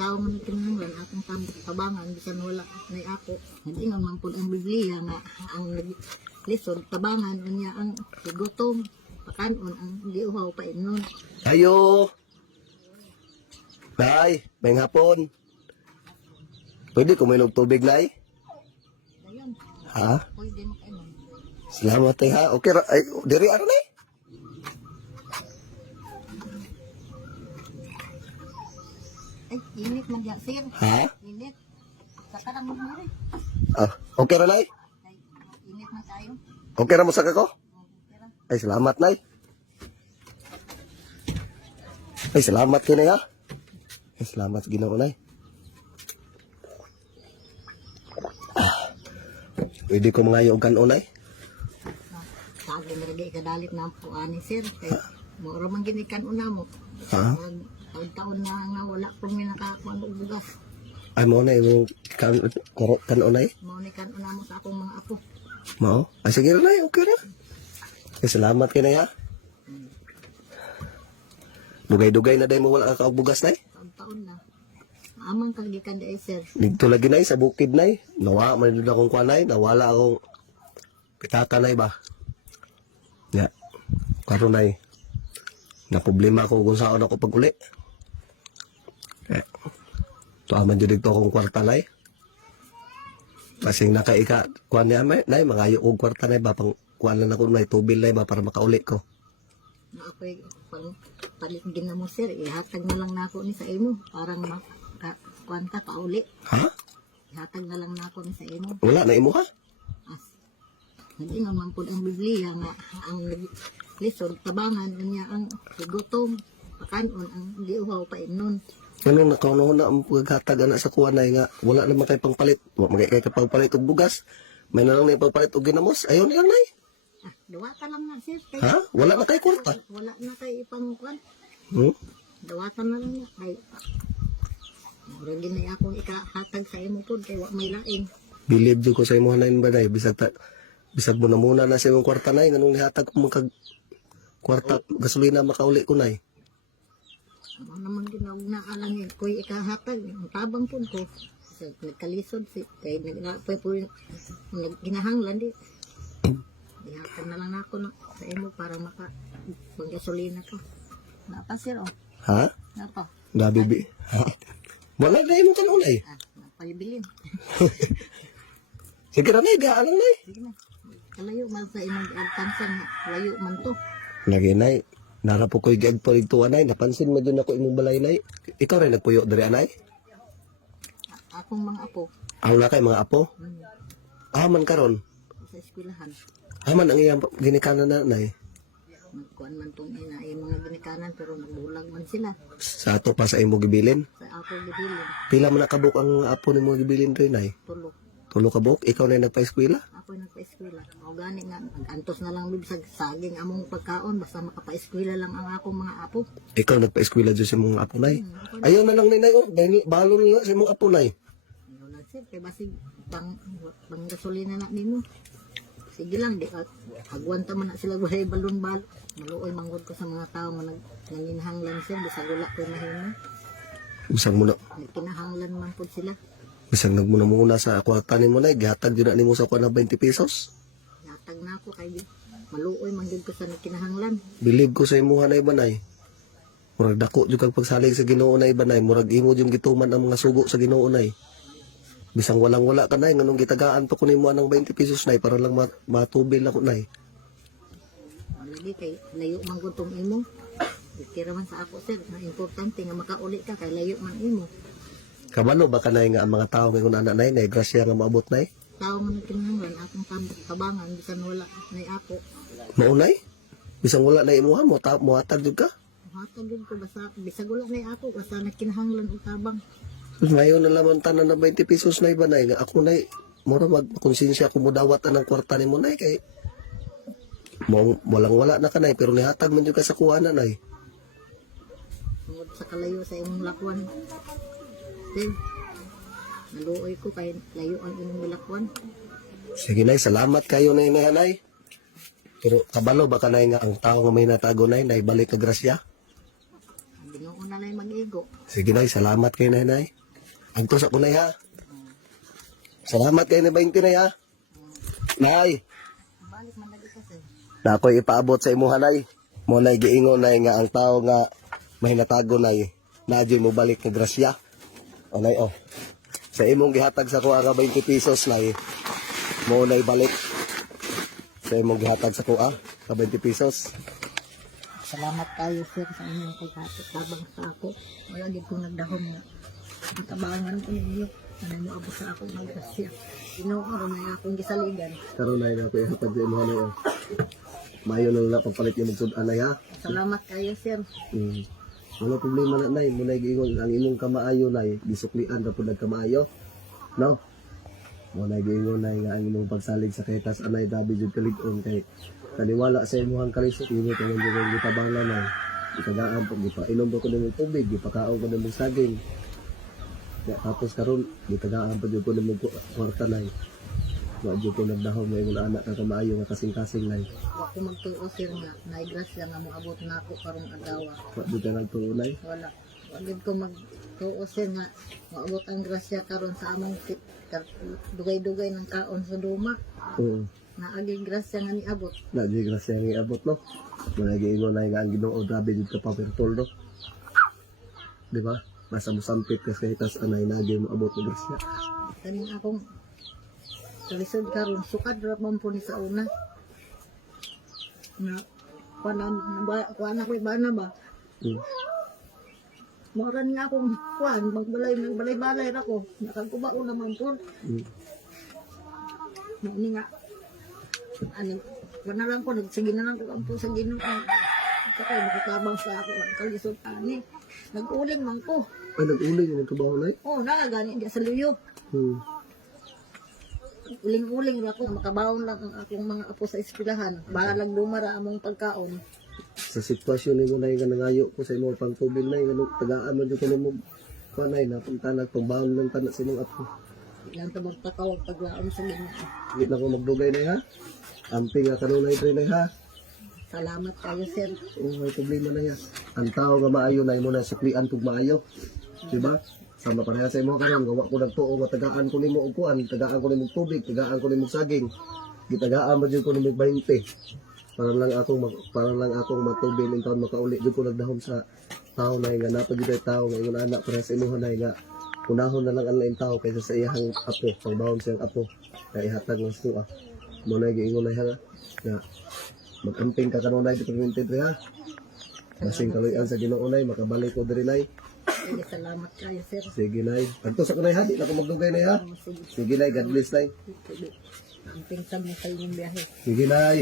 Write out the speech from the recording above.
tao nga kinahanglan akong tabangan bisan wala nay ako. Hindi nga man pud ang Biblia nga ang lisod tabangan niya ang gutom pakanon ang di uhaw pa inon. Ayo. Nay, may hapon. Pwede kuminom tubig, Nay? Dayon, Ha? pwede makainom. Salamat, Nay, ha? Okay, ay, diri, ano, Nay? Ay, init man diya, sir. Ha? Init. Saka lang mo rin. Ah, okay ra, Nay? Ay, init na tayo. Okay ra mo sa kako? Okay ra. Ay, salamat, Nay. Ay, salamat kay Nay, ha? Ay, salamat sa Ginoo, Nay. Pwede ko mga yung kanon, Nay? Sabi na rin ikadalit na po ani, sir. Kay, mura man ginikan una mo. Ha? Taon-taon na nga wala pong minakakuan og bugas. Ay, mo na yung kanon, Nay? Maunikan una mo sa akong mga apo. Mao? Ay, sige na, Nay. Okay ra. Ay, salamat kay Nay, ha? Dugay-dugay na dahil mo wala ka bugas, Nay? Taon-taon na. Amang kagikan di sir. Dito lagi, Nay, sa bukid, Nay. Nawa, manilod akong kuha, Nay. Nawala akong pitaka, Nay, ba? Ya. Karon, Nay. Na problema ko kung saan ako pag-uli. Eh, tuaman dyan dito akong kwarta, Nay. Kasing nakaika, kuha niya, Nay, mangayo kong kwarta, Nay, ba? Pang kuha lang ako, Nay, tubil, Nay, ba? Para makauli ko. Na ako'y palit ginamo sir. Ihatag na lang na ako ni sa imo. Parang kwanta pauli. Ha? Ihatag na lang na ako ni sa imo. Wala, na imo, ha? As, hindi naman po ang Biblia nga ang lisod tabangan niya ang gutom pakanon ang di uhaw pa inon. Ano, nakaunaw na ang paghatag anak sa kuha, Nay, nga wala naman kay pangpalit. Magkay kay pangpalit og bugas. May na lang na ipagpalit og ginamos. Ayaw nilang, Nay. Ah, dawata lang na sir. Kay, Ha? Wala na kay kwarta. Wala na kay ipangkuan. Hmm? Dawatan na lang na. Kay, murag din na akong ikahatag sa imo po kay wa may laing. Believe ko sa imo na ba, Nay. Bisag mo na muna na sa imong kwarta, Nay. Ganun nihatag ko magkag kwarta gasolina makauli ko, Nay. Ano naman ginawag na alangin. Kuy ikahatag. Ang tabang po ko. Kasi nagkalisod si. Kay ginahanglan di. Ihatag na lang ako na sa imo para maka panggasolina ko. Napa sir oh. Ha? Napa. Gabi. Ha? Wala na imong kanon, Nay. Ah, napalibilin. Sige ra, Nay. Gaan lang, Nay. Sige na. Kalayo man sa imong agtansang layo man to. Lagi, Nay. Narapo ko'y giagpaligtuan, Nay. Napansin mo dun ako imong balay, Nay. Ikaw rin nagpuyo diri, Nay. Akong mga apo. Ang na kay mga apo. Aman karon. Sa eskwelahan. Aman ang iyang ginikanan na, Nay. Nagkuhan man tong ina ay mga ginikanan pero nagbulag man sila. Sa ato pa sa imo gibilin. Sa ako gibilin. Pila man nakabuk ang apo nimo gibilin rin, Nay. Tulog. Tulo ka buk, ikaw na nagpa-eskwela. Ako nagpa-eskwela. O gani nga, antos na lang bibisag saging among pagkaon basta makapa-eskwela lang ang akong mga apo. Ikaw nagpa-eskwela dyan sa imong apo, Nay. Ako Ayaw na lang, Nay, oh. Dahil balon na sa imong apo, Nay. na sir, kay basig pang gasolina na nimo. Sige lang, di agwanta man na sila guhay balon-balon. Maluoy manggod ko sa mga tao nga nanginhanglan sir, bisag wala ko mahimo. Bisag mo na. Nagkinahanglan man po sila. Bisag nagmuna-muna sa kwarta nimo, Nay. Gihatag yun na nimo sa kuha na 20 pesos. Natag na ako kay maluoy manggod ko sa nagkinahanglan. Believe ko sa imo, Nay, ba, Nay? Murag dako jud kag pagsalig sa Ginoo, Nay, ba, Nay? Murag imo jud gituman ang mga sugo sa Ginoo, Nay. Bisang walang-wala ka, Nay, nganong gitagaan pa ko nimo anang 20 pesos, Nay, para lang matubil ako, Nay. Lagi kay layo manggod tong imo. Kira man sa ako sir, na importante nga makauli ka kay layo man imo. Kabalo ba ka, Nay, nga ang mga tao ngayon anak, Nay, Nay, grasya nga maabot, Nay? Tao man nagkinahanglan akong tabangan bisan wala nay ako. Maunay? Bisang wala na imuha mo, muhatag jud ka? Hatag yun ko basta bisag wala nay ako basta nagkinahanglan og tabang. Ngayon na lamang tanan na 20 pesos, Nay, ba, Nay? Nga ako, Nay, mura magkonsensya ko mo dawat ang kwarta ni mo, Nay, kay walang-wala na ka, Nay, pero nihatag man jud ka sa kuha na, Nay. Tungod sa kalayo sa imong lakwan. Sir, naluoy ko kay layo ang imong lakwan. Sige, Nay, salamat kayo, Nay, Nay. Pero kabalo ba ka, Nay, nga ang tao nga may natago, Nay, balik ka grasya? Ang Ginoo na lay mag-ig. maligo. Sige nay, salamat kay nanay. Ang tusa ko nay ha. Salamat kay na 20 nay ha. Nay, Balik man lagi kasi. na ako'y ipaabot sa imuha nay. Mo nay giingon nay nga ang tao nga mahinatago nay, nadyo mo balik nga grasya. O nay oh. Sa imong gihatag sa kuha nga 20 pesos nay, mo nay balik. Sa imong gihatag sa kuha nga 20 pesos. Salamat kayo sir sa inyong pagkatid tabang sa ako. Wala gid ko nagdahom nga. Ang tabangan ko ninyo. Ano mo abot sa ako magkasya. Ginoo ko na akong gisaligan. Karon nay na ko ihatag sa imuha nay oh. Mayo na lang pagpalit yung magsudan nay ha. Salamat kayo sir. Wala problema na nay, mo nay giingon ang imong kamaayo nay, disuklian ra pud nagkamaayo. No? Mo nay giingon nay nga ang imong pagsalig sa kaytas anay dabi jud kalig-on kay kaniwala sa imong kalisod inyo tungod jud gitabangan nay. Ikagaan pag gipainom ko ng tubig, gipakaon ko ng saging. Ya, tapos karon gitagaan pa jud ko ng kwarta nay. Wa jud ko nagdahom nga imong anak ka kamaayo nga kasing-kasing nay. Wa ko magtuo sir nga naigrasya nga mo abot na ako karong adlaw. Wa jud ka nagtuo nay. Wala. Wa gid ko magtuo sir nga maabot ang grasya karon sa among dugay-dugay ng kaon sa duma. Oo. Naaging grasya nga niabot. Na di grasya nga iabot no. Muna giingon na nga ang Ginoo grabe jud ka powerful no. Di ba? Basta mo sampit ka sa itas anay nagi mo abot ng grasya. Kaning akong kalisod karon sukad ra man po ni sa una. Na kuan ako ibana ba? Moran nga akong kuan magbalay-balay ra ko. Nakagkubao naman po. Ni nga ano, wala lang ko, nagsige na lang ko ang po sa Ginoo. Kaya nakatabang sa ako, ang kalisod ani. Nag-uling man ko. Ay nag-uling yung kabaho nay. Oh, nakagani diya sa luyo. Uling-uling ra ko, makabaon lang ang akong mga apo sa eskwelahan. Bahalag dumara among pagkaon. Sa sitwasyon nimo nay nga nangayo ko sa imong pangtubil nay nga tagaan man jud ko nimo panay na punta nagtumbaon lang tanan sa imong apo. Ilang tabang pakawag paglaom sa Ginoo. Di na ko magdugay nay ha. Amping nga kanunay pre nay ha. Salamat kayo sir. May problema na yan. Ang tao nga maayo na mo na suklian pug maayo. Diba? Sama pareha sa imo karon gawa ko ng tuo nga tagaan ko nimo og kuan, tagaan ko nimo tubig, tagaan ko nimo saging. Gitagaan ba jud ko nimo 20. Para lang akong matubig ning taon makauli jud ko nagdahom sa tao na nga napagid ay tao nga ingon anak para sa imuha nay nga unahon na lang ang lain tao kaysa sa iyang apo, pagbawon siyang apo. Kaya ihatag ng suwa. Mo na giingon na nga mag-amping ka kanunay dito 23 ha. Basing kaluyan sa Ginoo nay makabalik ko diri nay. Sige, salamat kayo sir. Sige nay. Adto sa kanay ha, di na ko magdugay nay ha. Sige, Sige nay, God bless nay. sige. Ang pinsam mo sa inyong biyahe. Sige nay.